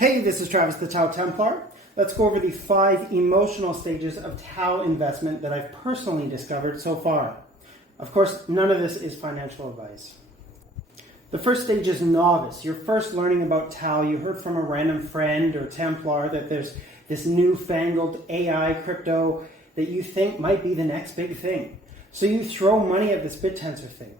Hey, this is Travis the TAO Templar. Let's go over the 5 emotional stages of TAO investment that I've personally discovered so far. Of course, none of this is financial advice. The first stage is novice. You're first learning about TAO. You heard from a random friend or Templar that there's this newfangled AI crypto that you think might be the next big thing. So you throw money at this Bittensor thing.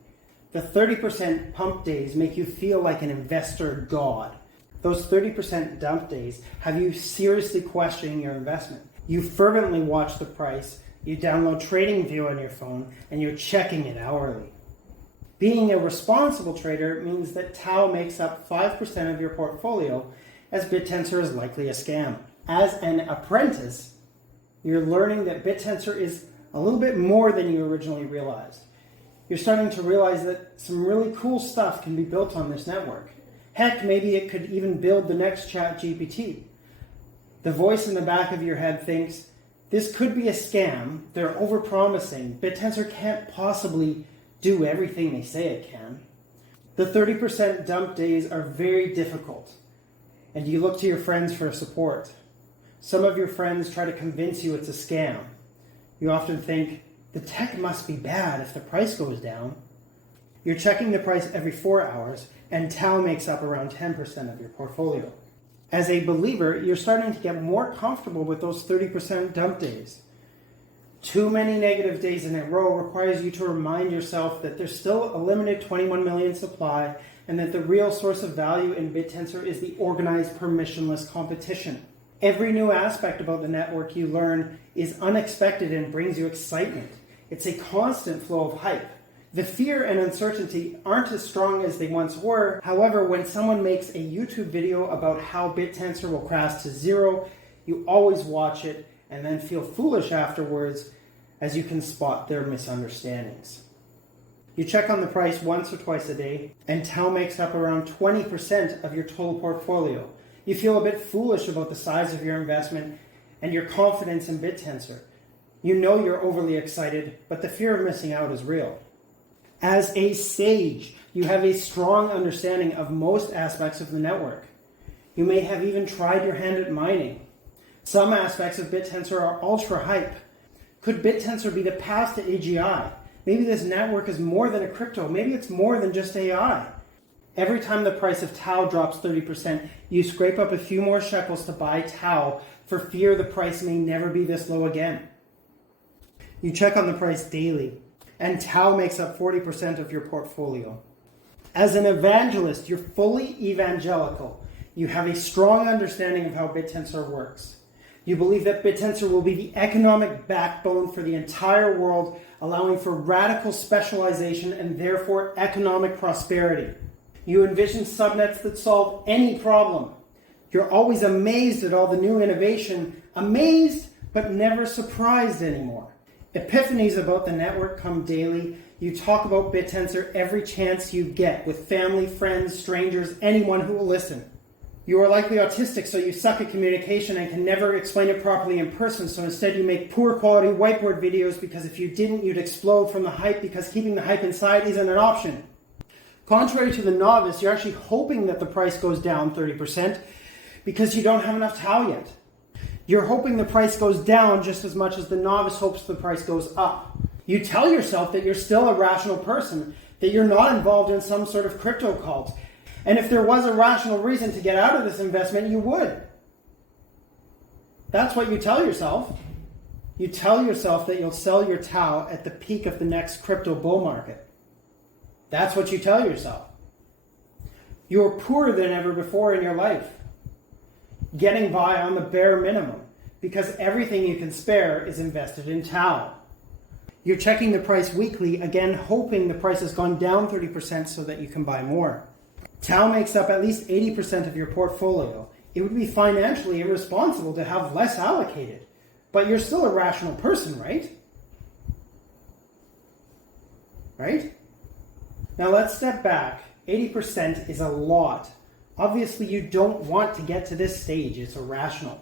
The 30% pump days make you feel like an investor god. Those 30% dump days have you seriously questioning your investment. You fervently watch the price, you download TradingView on your phone, and you're checking it hourly. Being a responsible trader means that TAO makes up 5% of your portfolio, as Bittensor is likely a scam. As an apprentice, you're learning that Bittensor is a little bit more than you originally realized. You're starting to realize that some really cool stuff can be built on this network. Heck, maybe it could even build the next ChatGPT. The voice in the back of your head thinks, this could be a scam, they're overpromising, Bittensor can't possibly do everything they say it can. The 30% dump days are very difficult, and you look to your friends for support. Some of your friends try to convince you it's a scam. You often think, the tech must be bad if the price goes down. You're checking the price every 4 hours, and TAO makes up around 10% of your portfolio. As a believer, you're starting to get more comfortable with those 30% dump days. Too many negative days in a row requires you to remind yourself that there's still a limited 21 million supply and that the real source of value in Bittensor is the organized permissionless competition. Every new aspect about the network you learn is unexpected and brings you excitement. It's a constant flow of hype. The fear and uncertainty aren't as strong as they once were. However, when someone makes a YouTube video about how Bittensor will crash to zero, you always watch it and then feel foolish afterwards as you can spot their misunderstandings. You check on the price once or twice a day, and TAO makes up around 20% of your total portfolio. You feel a bit foolish about the size of your investment and your confidence in Bittensor. You know you're overly excited, but the fear of missing out is real. As a sage, you have a strong understanding of most aspects of the network. You may have even tried your hand at mining. Some aspects of Bittensor are ultra hype. Could Bittensor be the path to AGI? Maybe this network is more than a crypto. Maybe it's more than just AI. Every time the price of TAO drops 30%, you scrape up a few more shekels to buy TAO for fear the price may never be this low again. You check on the price daily, and TAO makes up 40% of your portfolio. As an evangelist, you're fully evangelical. You have a strong understanding of how Bittensor works. You believe that Bittensor will be the economic backbone for the entire world, allowing for radical specialization and therefore economic prosperity. You envision subnets that solve any problem. You're always amazed at all the new innovation, amazed but never surprised anymore. Epiphanies about the network come daily. You talk about Bittensor every chance you get with family, friends, strangers, anyone who will listen. You are likely autistic, so you suck at communication and can never explain it properly in person, so instead you make poor quality whiteboard videos because if you didn't, you'd explode from the hype because keeping the hype inside isn't an option. Contrary to the novice, you're actually hoping that the price goes down 30% because you don't have enough TAO yet. You're hoping the price goes down just as much as the novice hopes the price goes up. You tell yourself that you're still a rational person, that you're not involved in some sort of crypto cult. And if there was a rational reason to get out of this investment, you would. That's what you tell yourself. You tell yourself that you'll sell your TAO at the peak of the next crypto bull market. That's what you tell yourself. You're poorer than ever before in your life, getting by on the bare minimum because everything you can spare is invested in TAO. You're checking the price weekly, again hoping the price has gone down 30% so that you can buy more. TAO makes up at least 80% of your portfolio. It would be financially irresponsible to have less allocated, but you're still a rational person, right? Right? Now let's step back. 80% is a lot. Obviously, you don't want to get to this stage. It's irrational.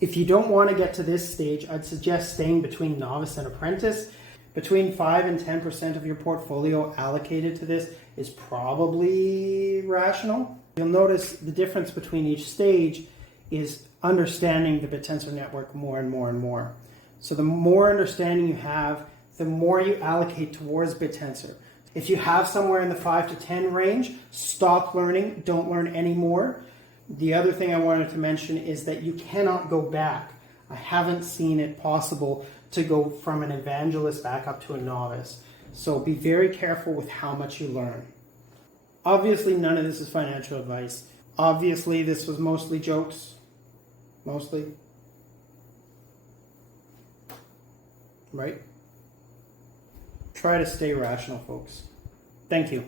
If you don't want to get to this stage, I'd suggest staying between novice and apprentice. Between 5 and 10% of your portfolio allocated to this is probably rational. You'll notice the difference between each stage is understanding the Bittensor network more and more and more. So the more understanding you have, the more you allocate towards Bittensor. If you have somewhere in the 5 to 10 range, stop learning, don't learn anymore. The other thing I wanted to mention is that you cannot go back. I haven't seen it possible to go from an evangelist back up to a novice. So be very careful with how much you learn. Obviously, none of this is financial advice. Obviously, this was mostly jokes. Mostly. Right? Try to stay rational, folks. Thank you.